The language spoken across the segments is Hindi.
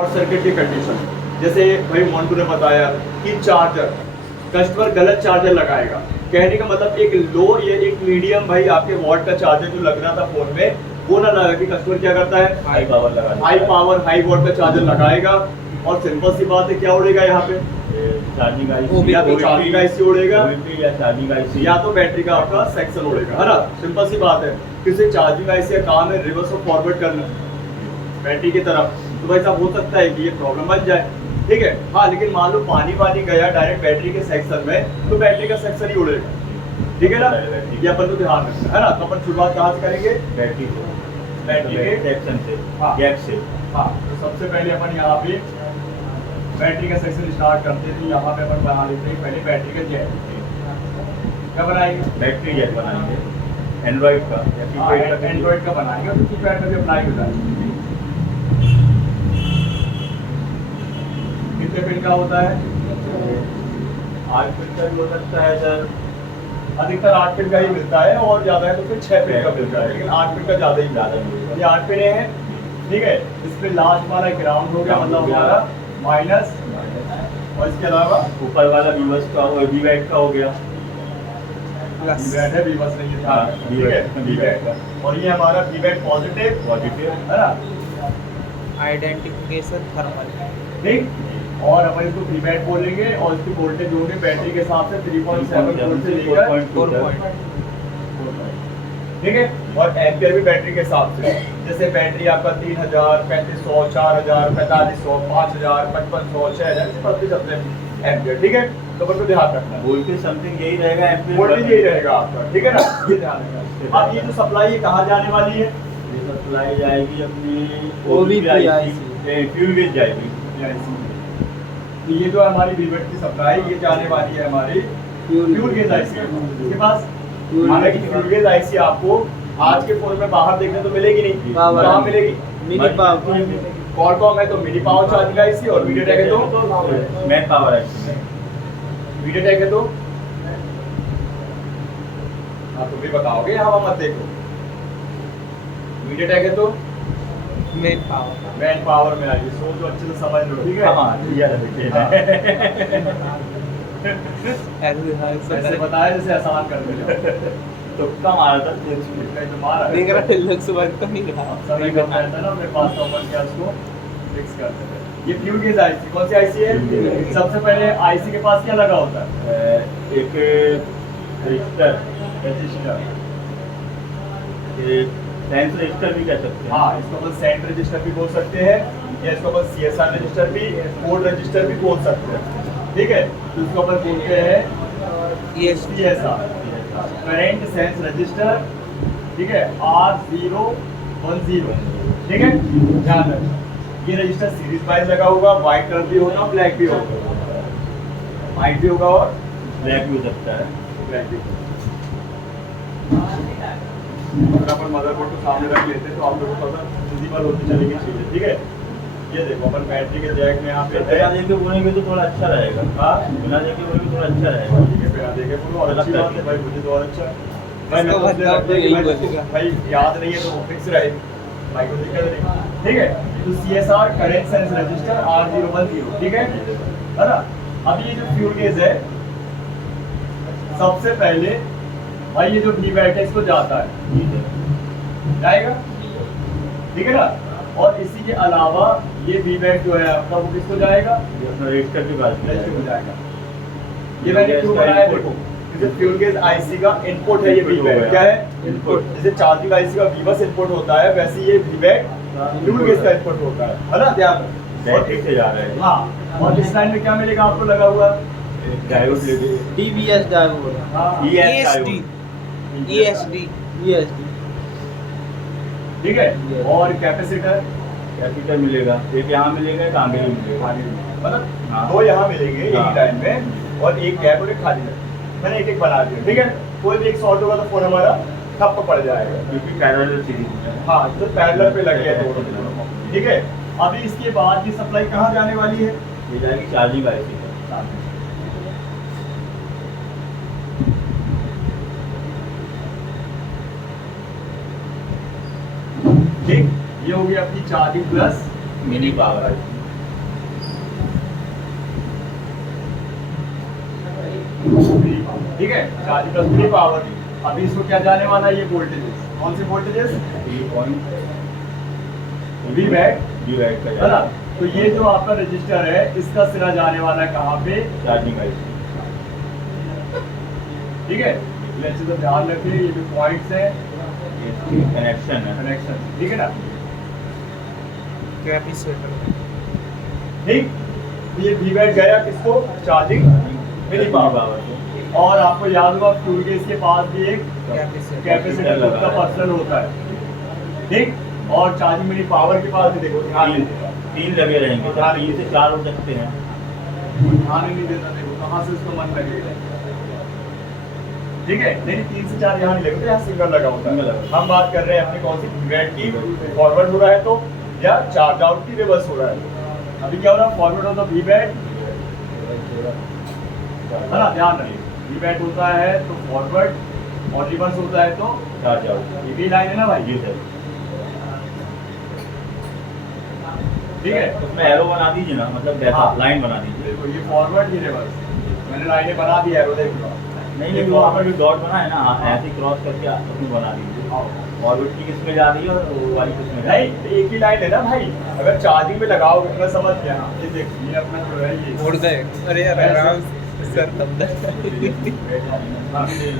और सर्किट की कंडीशन। जैसे भाई मोन्टू ने बताया कि चार्जर, कस्टमर गलत चार्जर लगाएगा। कहने का मतलब एक लो या एक मीडियम भाई आपके वॉट का चार्जर जो लग रहा था फोन में वो ना लगा कि कस्टमर क्या करता है हाई पावर लगा, हाई पावर हाई वॉट का चार्जर लगाएगा और सिंपल सी बात है क्या उड़ेगा यहाँ पे चार्जिंग या तो चार्जिंग का IC उड़ेगा या चार्जिंग का IC या तो बैटरी का आपका सेक्शन उड़ेगा, है ना। सिंपल सी बात है, किसी चार्जिंग IC का काम है रिवर्स और फॉरवर्ड करना बैटरी की तरफ, तो भाई साहब हो सकता है कि ये प्रॉब्लम बन जाए, ठीक है। हाँ, लेकिन मान लो पानी गया डायरेक्ट बैटरी के सेक्शन में तो बैटरी का सेक्शन ही उड़ेगा, ठीक है ना। ये अपन को ध्यान रखना है ना। तो अपन शुरुआत कहाँ से करेंगे, बैटरी के सेक्शन से, हाँ गैप से। हाँ, तो सबसे पहले अपन यहाँ पे बैटरी का सेक्शन स्टार्ट करते हैं। तो यहाँ पे अपन बना लेते हैं पहले बैटरी का जैक। क्या बनाएंगे, बैटरी जैक बनाएंगे एंड्रॉइड का या कीपैड का, एंड्रॉइड का बनाएंगे तो कीपैड का भी अप्लाई हो जाएगा। कितने पिन का होता है, 8 पिन का भी हो सकता है सर, अधिकतर 8 पिन का ही मिलता है और ज्यादा है तो फिर 6 पिन का मिलता है, लेकिन 8 पिन का ज्यादा मिलेगा। ये 8 पिन है, ठीक है। इसमें लास्ट वाला ग्राउंड हो गया, मतलब हमारा माइनस, और इसके अलावा ऊपर वाला वीवर्स का और वीवैट का हो गया, है वीवर्स नहीं है, हाँ, ठीक है वीवैट का। और ये हमारा वीवैट पॉजिटिव पॉजिटिव है ना, आइडेंटिफिकेशन थर्मल, ठीक। और अपन इसको वीवैट बोलेंगे और इसकी वोल्टेज होंगे बैटरी के हिसाब से 3.7 वोल्ट से लेकर 4 पॉइंट, ठीक है। और एम्पियर भी बैटरी के हिसाब से, जैसे बैटरी आपका 3000, 3500, 4000, 4500, 5000, 5500, 6000 से बढ़ते चलते हैं एम्पियर, ठीक है। तो अपन को ध्यान रखना है, वोल्टेज समथिंग यही रहेगा, वोल्टेज यही रहेगा आपका, ठीक है ना, ये ध्यान रखना। अब ये जो सप्लाई है कहाँ जाने वाली है, ये सप्लाई जाएगी अपनी OVPIC फ्यूल गेज जाएगी। तो ये जो हमारी वीवैट की सप्लाई ये जाने वाली है हमारी फ्यूल गेज IC के पास। हालांकि फ्यूल गेज IC आपको आज के फोन में बाहर देखने तो मिलेगी नहीं, कहाँ मिलेगी, मिनी पावर, क्वालकॉम है तो मिनी पावर चार्जिंग IC और मीडियाटेक है तो मैन पावर है, मीडियाटेक है तो हाँ तुम भी बताओगे, यहाँ मत देखो। मीडियाटेक है तो मेन पावर, मैन पावर में आएगी, सोचो अच्छे से समझ लो, ठीक है। हाँ ऐसे बताया जैसे आसान कर दे तो कम आ रहा था नहीं करा लक्स वर्क तो नहीं करा, समय करना रहता है ना अपने पास, तो अपन क्या उसको फिक्स कर देते हैं। ये फ्यूल गेज IC कौन सी IC है, सबसे पहले IC के पास क्या लगा होता है, एक रजिस्टर, सेंस रजिस्टर भी कह सकते हैं। हाँ, इसको अपन सेंट रजिस्टर भी बोल सकते हैं या इसको अपन CSR रजिस्टर भी, कोड रजिस्टर भी बोल सकते हैं, ठीक है। तो इसको अपन बोलते हैं CSR, करंट सेंस रजिस्टर, ठीक है, R010, ठीक है। ध्यान रखना ये रजिस्टर सीरीज वाइज लगा होगा, व्हाइट कलर भी होगा, ब्लैक भी होगा, व्हाइट भी होगा और ब्लैक भी हो सकता है, ब्लैक भी। अगर अपन मदरबोर्ड को सामने रख लेते तो आप लोगों को पता विजिबल होती चलेगी चीजें, ठीक है। ये देखो अपन बैटरी के जैक में यहाँ पे बिना देखे बोलेंगे तो थोड़ा अच्छा रहेगा। हाँ, बिना देखे बोलेंगे थोड़ा अच्छा रहेगा। ठीक है, बिना देखे बोलो और अच्छी बात है भाई, मुझे तो और अच्छा भाई, मैं इसका तो इसलिए मतलब रखते हैं कि यही भाई बोलेगा। भाई याद नहीं है तो वो फिक्स रहे, भाई को दिक्कत नहीं, ठीक है। तो CSR current sense register R010, ठीक है ना। अब ये जो फ्यूल गेज है सबसे पहले भाई ये जो वीवैट है इसको जाता है, जाएगा, ठीक है ना। और इसी के अलावा ये वीवैट जो है आपका वो किसको जाएगा, ये अपना रजिस्टर की बात रजिस्टर को है। जाएगा। ये मैंने क्यों बनाया देखो, जैसे फ्यूल गेज IC का इनपुट है ये वीवैट, क्या है इनपुट, जैसे चार्जिंग IC का वीवर्स इनपुट होता है वैसे ये वीवैट फ्यूल गेज का इनपुट होता है ना, ध्यान रखो। बैटरी से जा रहा है। हाँ, और इस लाइन में क्या मिलेगा आपको लगा हुआ, डायोड लेके TBS डायोड, हाँ, ESD, ठीक है। और कैपेसिटर कैपेसिटर मिलेगा, एक यहाँ मिलेगा, एक आगे मिलेगा। मतलब हाँ। दो यहाँ मिलेंगे एक ही हाँ। टाइम में और एक गैप और एक खाली है, मैंने एक बना दिया, ठीक है। कोई भी एक शॉर्ट होगा तो फोन हमारा ठप पड़ जाएगा, क्योंकि पैरेलल सीरीज है। हाँ, तो पैरेलल पे लगे हैं दोनों, ठीक है। अभी इसके बाद ये सप्लाई कहाँ जाने वाली है, ये जाएगी चार्जिंग IC का। ठीक, ये होगी अपनी चार्जिंग प्लस मिनी पावर ठीक है, चार्जिंग प्लस फ्री पावर। अभी इसको क्या जाने वाला है, ये वोल्टेजेस, कौन से वोल्टेजेस, वी बैट है ना। तो ये जो आपका रजिस्टर है इसका सिरा जाने वाला है कहाँ पे, चार्जिंग आईसी। ठीक है, ये अच्छे से ध्यान रखिए, ये जो पॉइंट्स है कनेक्शन है। कनेक्शन, ठीक है ना। कैपेसिटर ठीक, तो ये वी बैट गया किसको, चार्जिंग मिनी पावर। और आपको याद होगा फ्यूल गेज के पास भी एक कैपेसिटर का पर्सन होता है, ठीक। और चार्जिंग मिनी पावर के पास भी देखो, ध्यान दीजिएगा, तीन लगे रहेंगे, 3 से 4 हो सकते हैं। ध्यान ही नहीं देता, देखो कहाँ से उसको मन लगेगा, ठीक है। नहीं 3 से 4 यहाँ नहीं लगेगा, यहाँ सिंगल लगा होता सिंगल है। लगा। हम बात कर रहे हैं अपनी कौन सी, बैट की फॉरवर्ड हो रहा है तो, या चार्ज आउट की रिवर्स हो रहा है। अभी क्या हो रहा है, फॉरवर्ड होता है वी बैट, है ना, ध्यान रखिए, वी बैट होता है तो फॉरवर्ड, और रिवर्स होता है तो चार्ज आउट। ये भी लाइन है ना भाई, जी सर। ठीक है। उसमें एरो बना दीजिए ना, मतलब जैसा हाँ। लाइन बना दीजिए। देखो ये फॉरवर्ड, ये रिवर्स, मैंने लाइनें बना दी है, देख लो। नहीं नहीं, वो आपका जो डॉट बना है ना, ऐसे ही क्रॉस करके उसमें बना दीजिए। फॉरवर्ड की किस में जा रही है और वो वाली किस में जा रही है। नहीं, एक ही लाइन है ना भाई, अगर चार्जिंग में लगाओगे, मैं समझ गया। हाँ, ये देखो, ये अपना जो है ये उड़ गए। अरे यार आराम से सर तब तक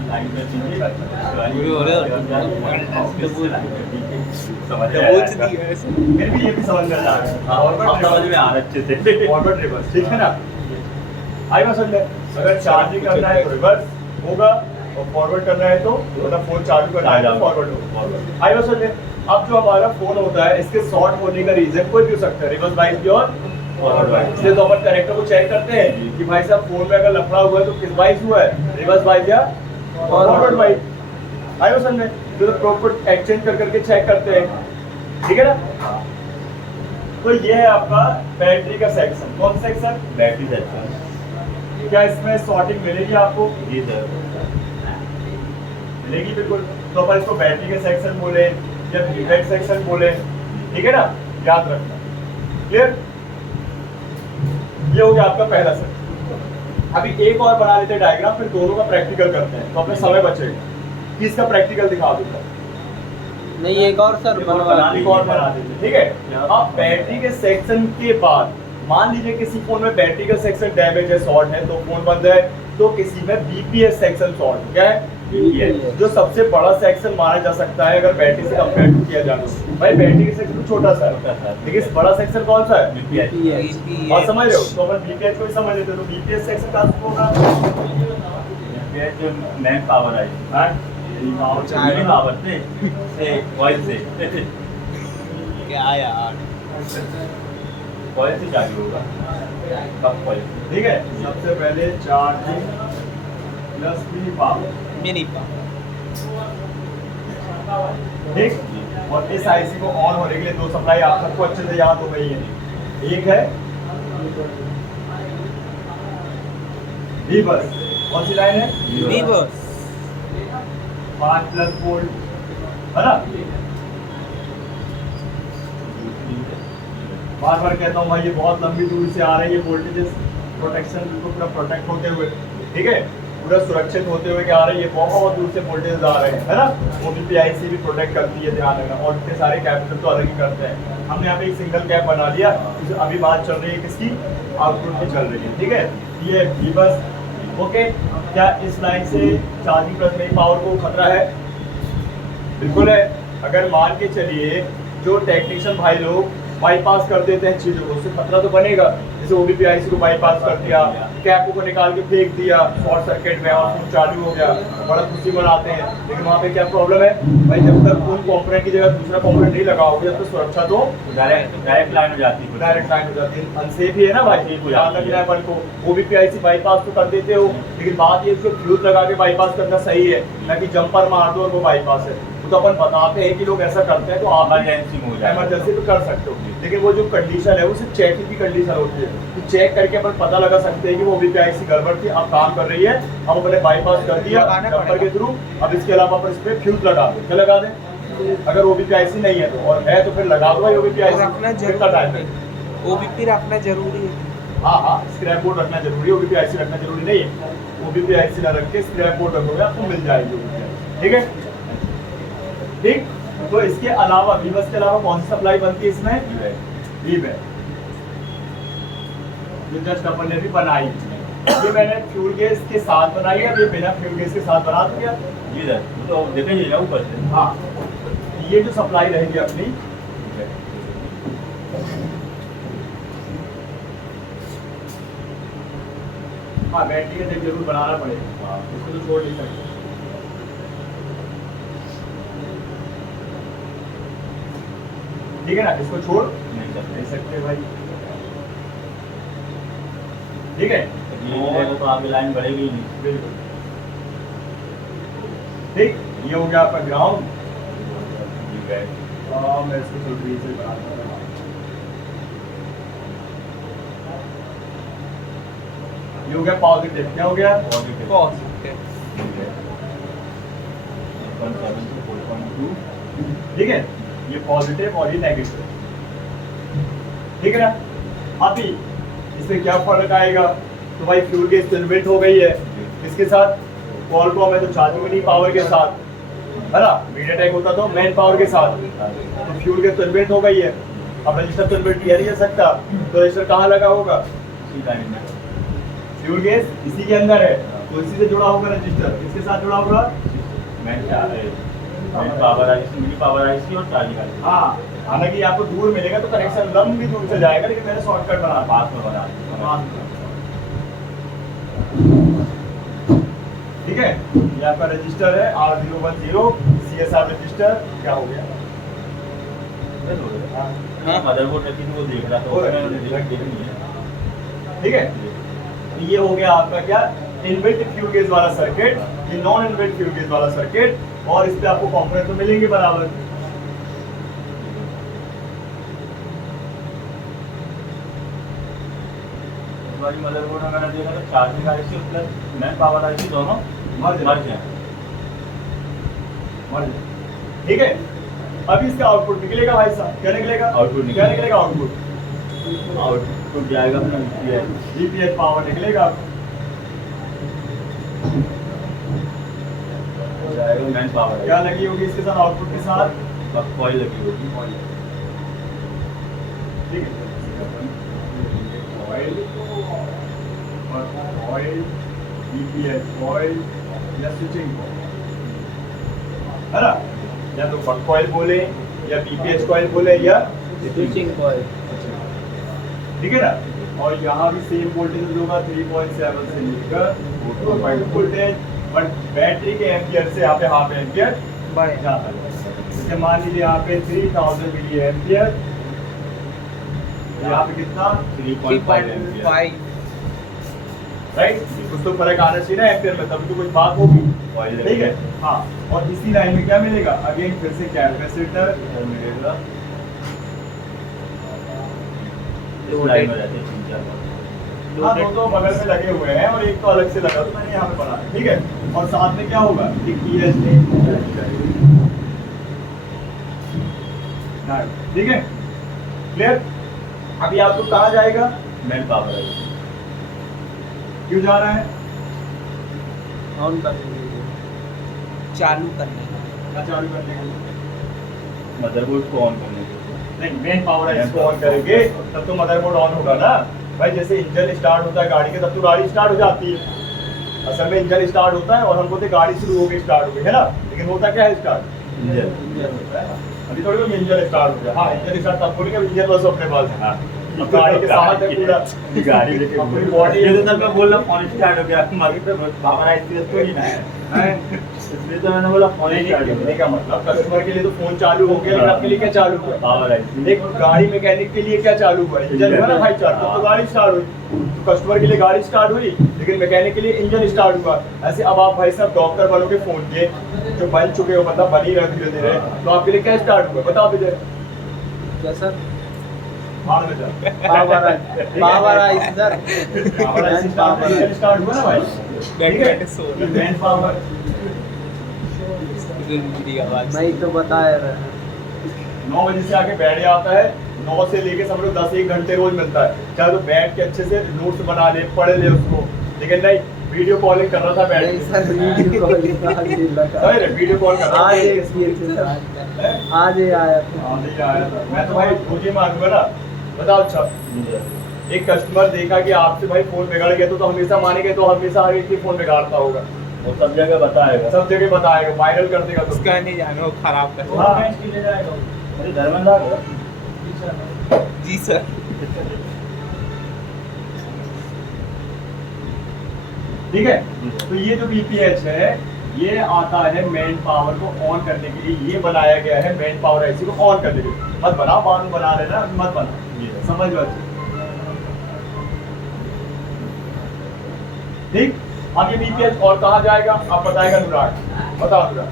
लाइन में दीजिए। हो रहा है। समझ पूछ दिया ऐसे। फिर भी ये भी समझ में आ रहा है, आप समझ में आ रहा है अच्छे से। फॉरवर्ड रिवर्स, ठीक है ना। आई बात समझ में, अगर चार्जिंग करना है तो रिवर्स होगा, और फॉरवर्ड करना है तो मतलब फोन चालू करना है तो फॉरवर्ड होगा। आई बात समझ में। अब जो हमारा फोन होता है, इसके शॉर्ट होने का रीजन कोई भी हो सकता है, रिवर्स वाइज भी और फॉरवर्ड वाइज। इसलिए तो अपन कनेक्टर को चेक करते हैं कि भाई साहब फोन में अगर लफड़ा हुआ है तो किस वाइज हुआ है, रिवर्स वाइज या फॉरवर्ड वाइज। आई बात समझ में, तो प्रॉपर एक्सचेंज कर करके चेक करते हैं, ठीक है ना। तो ये है आपका बैटरी का सेक्शन, कौन सा सेक्शन, बैटरी सेक्शन। क्या इसमें सॉर्टिंग मिलेगी आपको, जी सर। मिलेगी बिल्कुल। तो अपन इसको बैटरी के सेक्शन बोले या वीबैट सेक्शन बोले, ठीक है ना, याद रखना, क्लियर। ये हो गया आपका पहला सेक्शन। अभी एक और बना लेते हैं डायग्राम, फिर दोनों का प्रैक्टिकल करते हैं, तो अपने समय बचेगा। किसका प्रैक्टिकल दिखा दूंगा, नहीं एक और सर बनवा एक और बना दीजिए, ठीक है। अब बैटरी के सेक्शन के बाद मान लीजिए किसी फोन में बैटरी का सेक्शन डैमेज है, शॉर्ट है, तो फोन बंद है। तो किसी में बीपीएस सेक्शन शॉर्ट, क्या है, बीपीएस, जो सबसे बड़ा सेक्शन माना जा सकता है अगर बैटरी से कंपेयर किया जाए तो। भाई बैटरी का सेक्शन तो छोटा सा है, लेकिन बड़ा सेक्शन कौन सा है, बीपीएस। और समझ रहे हो, तो अपन बीपीएस को ही समझ लेते, तो बीपीएस सेक्शन का होगा जो मैन पावर आई, हाँ, पावर से कॉइल से क्या यार कॉइल से चालू होगा, कब कॉइल। ठीक है। सबसे पहले charging plus mini power, mini ठीक। और इस आईसी को ऑन होने के लिए दो सप्लाई आप सबको अच्छे से याद हो गई है, एक है वी बस, कौन सी लाइन है, वीवर्स 5 वोल्ट, है ना। बार बार कहता हूँ भाई, ये बहुत लंबी दूरी से आ रहे हैं ये वोल्टेजेस, प्रोटेक्शन बिल्कुल पूरा प्रोटेक्ट होते हुए, ठीक है, पूरा सुरक्षित होते हुए क्या आ रहे हैं, ये बहुत दूर से वोल्टेज आ रहे हैं, है ना। वो बीपीआईसी भी प्रोटेक्ट करती है, ध्यान रखना। और इतने सारे कैपेसिटर तो अलग ही करते हैं। हमने यहाँ पे एक सिंगल कैप बना लिया, अभी बात चल रही है किसकी, आउटपुट की चल रही है, ठीक है। ये वी बस, ओके। क्या इस लाइन से चार्जिंग प्लस मेरी पावर को खतरा है, बिल्कुल है। अगर मान के चलिए जो टेक्नीशियन भाई लोग बाईपास कर देते हैं चीज़ों को, उससे खतरा तो बनेगा। जैसे ओबीपीआईसी को बाईपास कर दिया, कैप को निकाल के फेंक दिया शॉर्ट सर्किट में और फोन चालू हो गया, बड़ा खुशी मनाते हैं। लेकिन वहाँ पे क्या प्रॉब्लम है भाई, जब तक उन कॉम्पोनेंट की जगह दूसरा कॉम्पोनेंट नहीं लगाओगे जब तक सुरक्षा तो डायरेक्ट लाइन हो जाती है, डायरेक्ट लाइन हो जाती है, अनसेफ ही है ना भाई। ध्यान रखना है अपन को। ओबीपीआईसी बाईपास तो कर देते हो, लेकिन बात ये उसको फ्यूज लगा के बाईपास करना सही है, ना कि जंपर मार दो और वो बाईपास है। तो अपन बताते हैं कि लोग ऐसा करते हैं, तो आप इमरजेंसी तो कर सकते हो, लेकिन वो जो कंडीशन है वो सिर्फ चेकिंग की कंडीशन होती है कि चेक करके अपन पता लगा सकते हैं कि वो ओबीपीआईसी गड़बड़ थी, अब काम कर रही है, अब अपने बाईपास कर दिया जंपर के थ्रू। अब इसके अलावा अपन इस पे फ्यूज लगा दें, क्या लगा दें, अगर ओबीपीआईसी नहीं है तो, और है तो फिर लगा दो भाई ओबीपीआईसी, कितना टाइम है। ओबीपी रखना जरूरी है। हाँ हाँ, स्क्रैप बोर्ड रखना जरूरी है, ओबीपीआईसी रखना जरूरी नहीं है। वो भी PIC ना रख के स्क्रैप बोर्ड रखोगे आपको मिल जाएगी, ठीक है। ठीक, तो इसके अलावा वीबस के अलावा कौन सी सप्लाई बनती है इसमें? वीबैक, जो जस्ट अपन ने भी बनाई। ये मैंने फ्यूल गैस के साथ बनाई है, ये बिना फ्यूल गैस के साथ बना दिया जी सर, तो देखेंगे ना ऊपर से। हाँ, ये जो सप्लाई रहेगी अपनी, हाँ बैटरी का जब जरूर बनाना पड़ेगा, हाँ उसको तो छोड़ नहीं सकते। ठीक है ना, इसको छोड़ नहीं सकते भाई, ठीक है। ये तो आगे लाइन बढ़ेगी ही नहीं। बिल्कुल ठीक, ये हो गया आपका ग्राउंड। मैं इसको थोड़ी से बना दूंगा। ये हो गया पॉजिटिव, क्या हो गया? पॉजिटिव। 1.7 से 4.2। ठीक है, ये पॉजिटिव और ये नेगेटिव, ठीक है ना। अभी इसमें क्या फर्क आएगा? तो भाई फ्यूल गैस जनरेट हो गई है, इसके साथ क्वालकॉम है तो चार्जिंग मिनी पावर के साथ, है ना। मीडियाटेक होता तो मैन पावर के साथ, तो फ्यूल गैस जनरेट हो गई है। अब रजिस्टर जनरेट किया नहीं जा सकता, तो रजिस्टर कहाँ लगा होगा? इसी लाइन में फ्यूल गैस इसी के अंदर है, तो इसी से जुड़ा होगा रजिस्टर, इसके साथ जुड़ा होगा man power IC, mini power IC और चार्जिंग आईसी। हाँ। हालांकि आपको दूर मिलेगा तो कनेक्शन लंबी दूर से जाएगा, लेकिन मैंने शॉर्टकट बना पास में बना ठीक है। ये आपका रजिस्टर है R010 CSR रजिस्टर। क्या हो गया? मदरबोर्ड रखी थी वो देख रहा था, उसमें मैंने देखा कि नहीं है। ठीक है, तो ये हो गया आपका क्या? इनबिल्ट फ्यूल गैस वाला सर्किट, ये नॉन इनबिल्ट फ्यूल गैस वाला सर्किट, और इस पे आपको कंपोनेंट तो मिलेंगे बराबर। वाली मदरबोर्ड में मैंने देखा था charging IC plus man power IC दोनों मर्ज हैं। ठीक है, अभी इसका आउटपुट निकलेगा भाई साहब, क्या निकलेगा? आउटपुट क्या निकलेगा? आउटपुट जाएगा अपना VPH पावर निकलेगा, जाएगा मैन पावर। क्या लगी होगी इसके साथ? आउटपुट के साथ कॉइल लगी होगी। ठीक है, ऑयल और ऑयल, VPH कॉइल या स्विचिंग कॉइल, है ना। या तो बक कॉइल बोले या VPH कॉइल बोले या स्विचिंग कॉइल, ठीक है ना। और यहाँ भी सेम वोल्टेज होगा 3.7 से लेकर 4.2 वोल्टेज, बट बैटरी के एम्पियर से यहाँ पे हाफ एम्पियर जाता है। जैसे मान लीजिए यहाँ पे 3000 मिली एम्पियर, यहाँ पे कितना? 3.5 एम्पियर। राइट, कुछ तो फर्क आना चाहिए ना एम्पियर में, तभी तो कुछ बात होगी, ठीक है। हाँ, और इसी लाइन में क्या मिलेगा? अगेन फिर से कैपेसिटर मिलेगा, इस लाइन में रहते हैं 3-4। हाँ, दो बगल में लगे हुए हैं और एक तो अलग से लगा, तो मैंने यहाँ पे बना, ठीक है। और साथ में क्या होगा? ठीक है, क्लियर। अभी आपको कहाँ जाएगा? Man power IC. क्यों जा रहा है? ऑन करने के लिए, चालू करने के लिए। क्या चालू करने के लिए? मदरबोर्ड को ऑन करने के लिए। नहीं, मेन पावर है, इसको ऑन करेंगे तब तो मदरबोर्ड ऑन होगा ना भाई। जैसे इंजन स्टार्ट होता है गाड़ी के, तब तो गाड़ी स्टार्ट हो जाती है। असल में इंजन स्टार्ट होता है और हम बोलते गाड़ी शुरू हो गई, स्टार्ट हो गई, है ना। लेकिन होता क्या है? स्टार्ट इंजन होता है। अभी थोड़ी बहुत इंजन स्टार्ट हो गया। हाँ, इंजन स्टार्ट तब बोलेंगे इंजन बस अपने पास है। अब गाड़ी के साथ है पूरा, गाड़ी लेके अपनी बॉडी। ये तो तब मैं बोल रहा फोन स्टार्ट हो गया, मार्केट पे पावर आईसी तो ही ना है, इसलिए तो मैंने बोला फोन स्टार्ट हो गया। का मतलब कस्टमर के लिए तो फोन चालू हो गया, लेकिन आपके लिए क्या चालू हुआ? Power IC. एक गाड़ी मैकेनिक के लिए क्या चालू हुआ? इंजन हुआ ना भाई चालू, तो गाड़ी स्टार्ट हुई। तो कस्टमर के लिए गाड़ी स्टार्ट हुई, लेकिन मैकेनिक के लिए इंजन स्टार्ट हुआ। ऐसे अब आप भाई साहब डॉक्टर वालों के फोन के जो बन चुके हो, मतलब बन ही रहे धीरे धीरे, तो आपके लिए क्या स्टार्ट हुआ? बताओ मुझे। क्या सर? भाड़ में जा। Power IC sir, power IC start हुआ ना भाई, ठीक है। मैन पावर नहीं तो बताया रहा। 9 बजे से आके बैठ जाता है, 9 से लेके समझ लो 10-1 घंटे रोज मिलता है। चाहे तो बैठ के अच्छे से नोट्स बना ले, पढ़ ले उसको, लेकिन नहीं, वीडियो कॉलिंग कर रहा था बैठ नहीं के। सर वीडियो कॉलिंग समझ रहे, वीडियो कॉल कर रहा आज था। एक्सपीरियंस के साथ आज ये आया था। हाँ, नहीं आया था। मैं तो भाई मुझे मांगूंगा ना। बताओ अच्छा, एक कस्टमर देखा कि आपसे भाई फोन बिगड़ गया तो हमेशा मानेंगे, तो हमेशा हर एक की फोन बिगाड़ता होगा, वो सब जगह बताएगा। सब जगह बताएगा, वायरल कर देगा तो। उसका नहीं जाना वो खराब कर वो कैश की ले जाएगा। अरे धर्मेंद्र आ गया। जी सर। ठीक है, तो ये जो BPH है ये आता है मैन पावर को ऑन करने के लिए, ये बनाया गया है मैन पावर IC को ऑन करने के लिए। मत बनाओ, बाद में बना लेना, मत बना, समझ लो। ठीक, अब ये BPH और कहाँ जाएगा आप बताएगा अनुराग, बताओ अनुराग।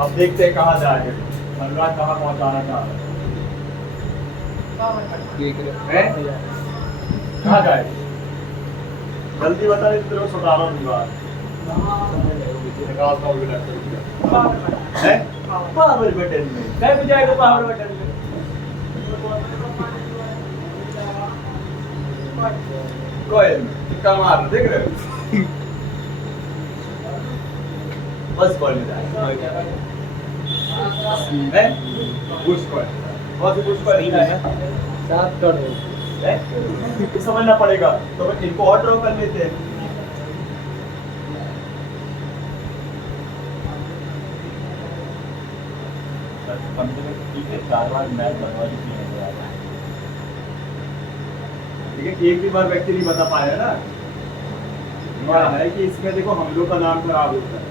अब देखते हैं कहाँ जाएगा अनुराग, कहाँ पहुँचाना चाह रहा देख है, कहाँ जाएगा जल्दी बता, नहीं तो तेरे को सुधारा दूंगा। निकालता हूँ है पावर बटन में, कहीं भी जाएगा पावर बटन में। कोयल में टिक्का मार रहा, देख रहे हो। बस कोयल में जाएगा है, बुश कोयल, बहुत ही बुश कोयल है। सात कर दो। है समझना पड़ेगा, तो इनको और ड्रॉ कर लेते हैं। कम से कम 3 से 4 बार मैच बनवा दी थी। लेकिन एक भी बार व्यक्ति नहीं बता पाया ना, क्या है कि इसमें देखो हम लोग का नाम खराब होता है।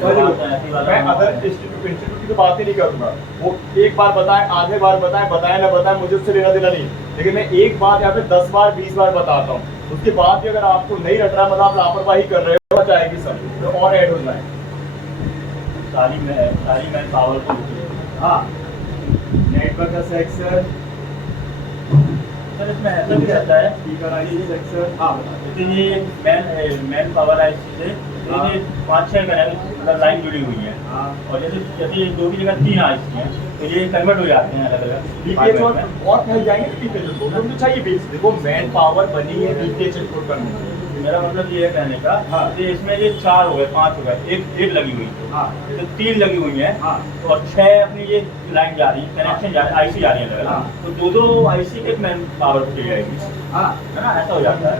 मैं अदर इंस्टीट्यूट की तो बात ही नहीं करूंगा, वो एक बार बताए, आधे बार बताए ना बताए, मुझे उससे लेना देना नहीं। लेकिन मैं एक बात यहाँ पे 10 बार 20 बार बताता हूँ, उसके बाद भी अगर आपको नहीं रट रहा, मतलब आप लापरवाही कर रहे हो, जाएगी सब तो और ऐड हो जाए। सारी मैन पावर को हाँ, नेटवर्क का सेक्शन, सर इसमें ऐसा भी रहता है स्पीकर आईसी सेक्शन। हाँ लेकिन ये मैन पावर IC से हाँ। 5-6 मतलब लाइन जुड़ी हुई है। हाँ, और जैसे 2 की जगह 3 IC हैं तो ये कन्वर्ट हो जाते हैं अलग अलग BPH और कहीं जाएंगे BPH तो चाहिए बेस। देखो मैन पावर बनी है BPH इंपोर्ट करने के लिए। मेरा मतलब ये है कहने का हाँ। कि इसमें ये 4 हो गए 5 हो गए, एक लगी हुई है, हाँ तो 3 लगी हुई है हाँ और 6 अपनी ये लाइन जा रही है, कनेक्शन जा रही है, IC जा रही है अलग हाँ। अलग, तो 2 IC के मैन पावर चली जाएगी, हाँ। है ना, ऐसा हो जाता है।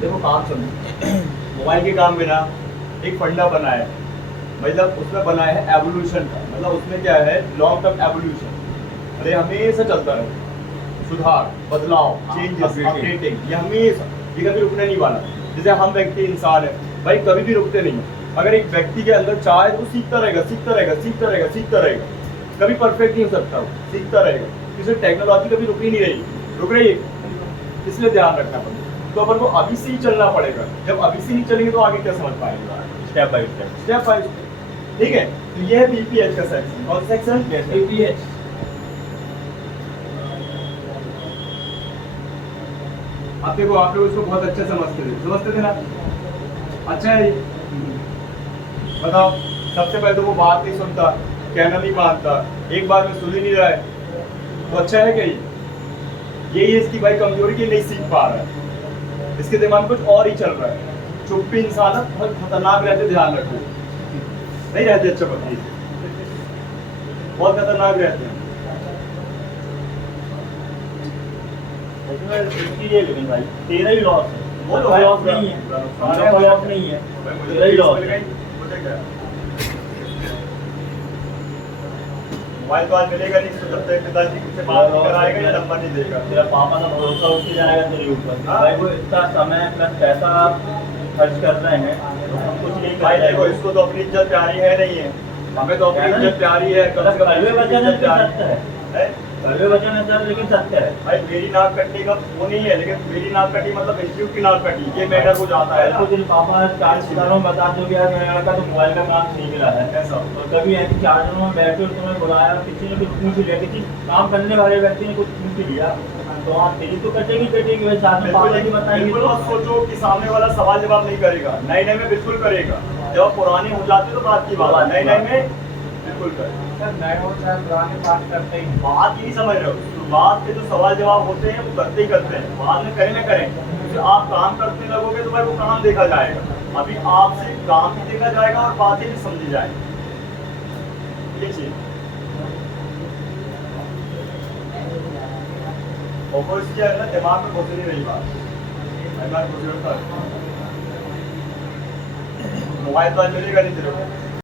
देखो काम समझो, मोबाइल के काम में ना एक फंडा बना है, मतलब उसमें बना है एवोल्यूशन का, मतलब उसमें क्या है लॉन्ग टर्म एवोल्यूशन, अरे हमेशा चलता रहे, सुधार, बदलाव, चेंजेस, अपडेटिंग, ये हमेशा, ये कभी रुकने नहीं वाला। जैसे हम व्यक्ति इंसान है भाई, कभी भी रुकते नहीं हैं। अगर एक व्यक्ति के अंदर चाहे तो सीखता रहेगा, सीखता रहेगा, सीखता रहेगा, सीखता रहेगा, कभी परफेक्ट नहीं हो सकता, वो सीखता रहेगा। इसलिए टेक्नोलॉजी कभी रुक ही नहीं रही, रुक रही है, इसलिए ध्यान रखना पड़ेगा। तो अपन को अभी से ही चलना पड़ेगा, जब अभी से ही चलेंगे तो आगे क्या समझ पाएंगे, step by step. Step by step. ठीक है, तो ये है BPH का सेक्शन। और सेक्शन BPH आप देखो, आप लोग इसको बहुत अच्छे समझते थे ना, अच्छा है। बताओ, सबसे पहले तो वो बात नहीं सुनता, कहना नहीं मानता, एक बार में सुन ही नहीं रहा है, तो अच्छा है क्या ये इसकी भाई कमजोरी की नहीं सीख पा रहा है, इसके दिमाग में कुछ और ही चल रहा है। चुप्पी इंसान बहुत खतरनाक रहते, ध्यान रखो, नहीं रहते अच्छा बच्चे, बहुत खतरनाक रहते हैं। ये लेकिन भाई तेरा ही लॉस है, वो तो कोई है, लॉस नहीं है, सारे कोई लॉस नहीं है, तेरा ही लॉस है। मोबाइल तो आज मिलेगा नहीं, तो जब तक पिताजी से बात नहीं कराएगा या नंबर नहीं देगा। तेरा पापा का भरोसा उठ जाएगा तेरे ऊपर। हाँ। भाई वो इतना समय प्लस पैसा आप खर्च कर रहे हैं तो हम कुछ नहीं भाई कर रहे देखो, हैं। इसको तो अपनी इज्जत प्यारी है नहीं है, हमें तो अपनी इज्जत प्यारी है, कम से कम कड़वे वचन है इज्जत लेकिन प्यारी सत्य है, है। कड़वे वचन है सर लेकिन सत्य है। भाई मेरी नाक कटने का वो नहीं है, लेकिन मेरी नाक कटी मतलब इंस्टीट्यूट की नाक कटी, ये मैटर हो जाता है ना। कुछ दिन पापा 4 सितारों में बता दो कि यार मेरा लड़का तो मोबाइल का काम सीख रहा है ऐसा और कभी ऐसे 4 जनों में बैठे और तुम्हें बुलाया, किसी ने कुछ पूछ लिया, किसी काम करने वाले व्यक्ति ने कुछ पूछ लिया, तो आप तेरी तो कटेगी भाई, साथ में पापा की बताएंगे। बिल्कुल मत सोचो कि सामने वाला सवाल जवाब नहीं करेगा, नए में बिल्कुल करेगा, जब आप पुराने हो जाते तो बात की बात है, नए में बिल्कुल कर। सर नए और शायद पुराने बात करते ही नहीं। बात ही नहीं समझ रहे हो, शुरुआत के जो सवाल जवाब होते हैं वो करते ही करते हैं, बाद में करें ना करें, क्योंकि आप काम करने लगोगे तो भाई वो काम देखा जाएगा। अभी आपसे काम भी देखा जाएगा और बातें भी समझी जाएंगी। ये चीज और कोई चीज है ना दिमाग में घुस नहीं रही बात, दिमाग घुस रहा था। मोबाइल तो आज मिलेगा नहीं तेरे को।